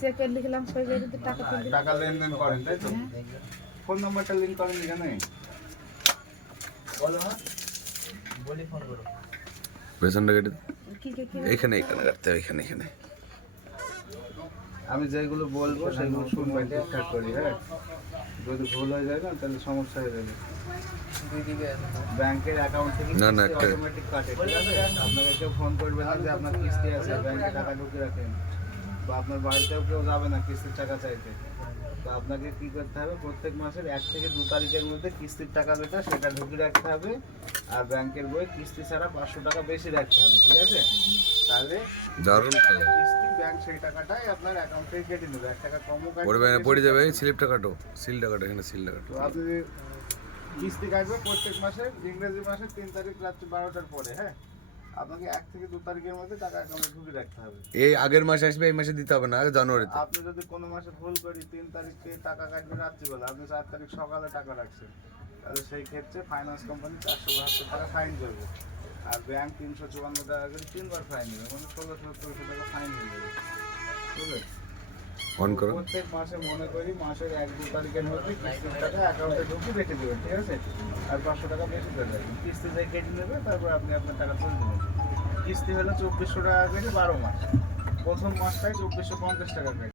চেকে লিখলাম, সই করে দিতে টাকা তুলে দিলাম। টাকা লেনদেন করেন তাই তো? ফোন নাম্বারটা লিংক করেন এখানে। বলো হ্যাঁ, বলি ফোন করো। পেছনটা কেটে কি কি কি এখানে এখানে কাটতে হবে, এখানে এখানে। আমি যেগুলো বলবো সেগুলো শুনবেন ঠিকঠাক করি, হ্যাঁ? যদি ভুল হয়ে যায় না তাহলে সমস্যা হয়ে যাবে। ব্যাংকের অ্যাকাউন্ট থেকে না, না, অটোমেটিক কাটে, ঠিক আছে? আপনাকে কেউ ফোন করবে না যে আপনার কিস্তি আছে, ব্যাংকে টাকা ঢুকে রাখেন, বা আপনার বাড়িতেও কেউ যাবে না কিস্তির টাকা চাইতে। তো আপনাকে কি করতে হবে, প্রত্যেক মাসের 1 থেকে 2 তারিখের মধ্যে কিস্তির টাকা যেটা সেটা ঢুকে রাখতে হবে। আর ব্যাংকের বই কিস্তি ছাড়া 500 টাকা বেশি রাখতে হবে, ঠিক আছে? তাহলে দারুণ খেলা। কিস্তি ব্যাংক সেই টাকাটাই আপনার অ্যাকাউন্ট থেকে কেটে নেবে, 1 টাকা কমও কাটবে, পড়বে না, বেশি পড়ে যাবে। কাটবে। এই স্লিপটা কাটো, সিলটা কাটো, এখানে সিলটা কাটো। তো আপনি কিস্তি কাটবে প্রত্যেক মাসের ইংরেজি মাসের 3 তারিখ রাত্রি 12টার পরে, হ্যাঁ? আপনাকে 1 থেকে 2 তারিখের মধ্যে টাকা অ্যাকাউন্টে ঢুকিয়ে রাখতে হবে। এই আগের মাসে আসবে, এই মাসে দিতে হবে না, জানুয়ারিতে। আপনি যদি কোনো মাসে ভুল করি 3 তারিখে টাকা কাটবে রাত্রিবেলা, আপনি 4 তারিখ সকালে টাকা রাখছেন, তাহলে সেই ক্ষেত্রে ফাইন্যান্স কোম্পানি 472 টাকা ফাইন করবে। আর ব্যাংক 354 টাকা করে 3বার ফাইন নেবে, মানে 1600 টাকা ফাইন হয়ে যাবে, বুঝলেন? অন করো। প্রত্যেক মাসে মনে করি মাসের 1-2 তারিখের মধ্যে কিস্তির টাকা অ্যাকাউন্টে ঢুকিয়ে রেখে দেবেন, ঠিক আছে? আর 500 টাকা বেশি করে রাখবেন, কিস্তি যাই কেটে নেবে, তারপর আপনি আপনার টাকা তুলে দেবেন। কিস্তি হলো 2400 টাকা করে 12 মাস, প্রথম মাসটাই 2450 টাকা করে।